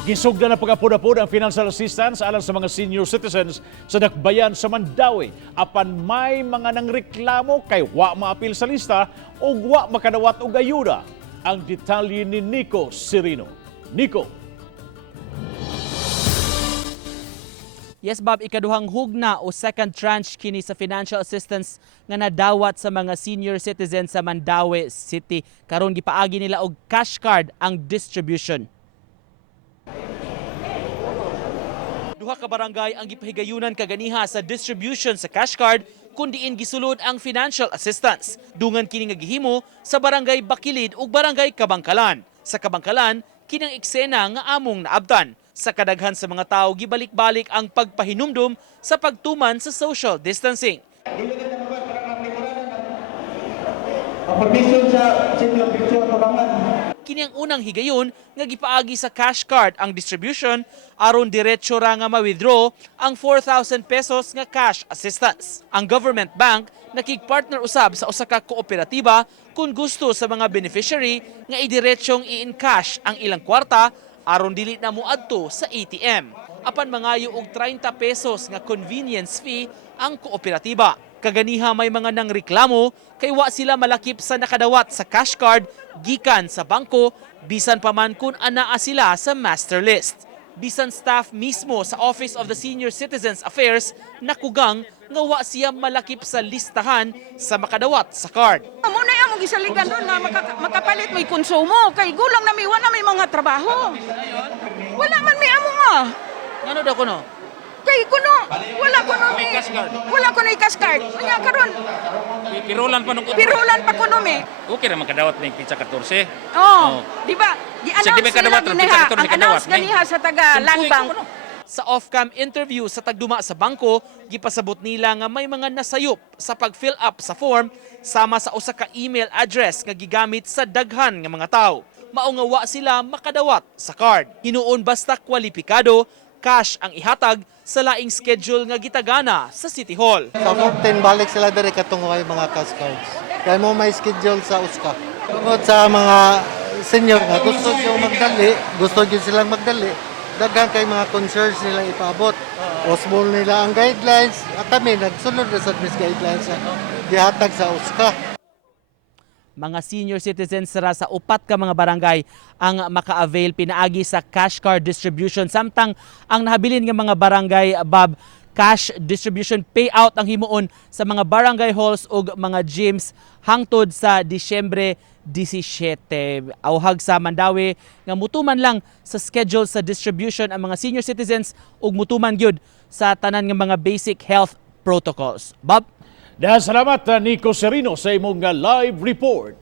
Gisugda na pag-apod-apod ang financial assistance alang sa mga senior citizens sa dakbayan sa Mandawi. Apan may mga nangreklamo kay wa maapil sa lista o wa makadawat og ayuda. Ang detalye ni Nico Serino. Nico. Yes, Bob, ikaduhang hugna o second tranche kini sa financial assistance nga nadawat sa mga senior citizens sa Mandawi City. Karon gipaagi nila og cash card ang distribution. Duha ka barangay ang gipahigayunan kaganiha sa distribution sa cash card kundiin gisulod ang financial assistance. Dungan kini nga gihimo sa barangay Bakilid ug barangay Kabangkalan. Sa Kabangkalan, kinang eksena nga among naabtan. Sa kadaghan sa mga tao gibalik-balik ang pagpahinumdum sa pagtuman sa social distancing. Kini ang unang higayon nga gipaagi sa cash card ang distribution aron diretso ra nga ma-withdraw ang 4,000 pesos nga cash assistance. Ang government bank nakig-partner usab sa usa ka kooperatiba kung gusto sa mga beneficiary nga idiretsong i-encash ang ilang kwarta aron dili na moadto sa ATM. Apan mangayo og 30 pesos nga convenience fee ang kooperatiba. Kaganiha may mga nangreklamo kay wa sila malakip sa nakadawat sa cash card gikan sa bangko bisan pa man kun anaa sila sa master list. Bisan staff mismo sa Office of the Senior Citizens Affairs nakugang nga wa siya malakip sa listahan sa makadawat sa card. Amo na yung gisaligan doon na makapalit may konsumo kay gulang na may wala may mga trabaho. Wala man may amo nga. Ngano daw kuno? Kay kuno wala kuno may wala kuno cash card. Unya karon Pirulan pa nung pirulan pa kuno me. okay ra magkadawat ning pizza 14. Oh, di ba? Sige, may Gi-announce kadawat nila ron, giniha. pizza 14 Ang kadawat, announce may. ganiha sa taga Land Bank. Sa off-cam interview sa tagduma sa bangko, gipasabot nila nga may mga nasayop sa pag-fill up sa form sama sa usa ka email address nga gigamit sa daghan nga mga tawo. Mao nga wa sila makadawat sa card. Hinuon basta kwalipikado, cash ang ihatag sa laing schedule nga gitagana sa City Hall. Sa 14 balik sila diri katungway mga cash cards. Kaya mo may schedule sa USCA. Tungod sa mga senior nga gusto silang magdali, gusto din silang magdali. Daghan kay mga concerns nila ipaabot. Osmol nila ang guidelines at kami nagsunod na sa guidelines na gihatag sa USCA. Mga senior citizens ra sa upat ka mga barangay ang maka-avail pinaagi sa cash card distribution samtang ang nahabilin nga mga barangay Bob cash distribution payout ang himuon sa mga barangay halls ug mga gyms hangtod sa Disyembre 17. Awhag sa Mandawi nga mutuman lang sa schedule sa distribution ang mga senior citizens ug mutuman gyud sa tanan nga mga basic health protocols. Bob? Dahil salamat Nico Serino sa imong live report.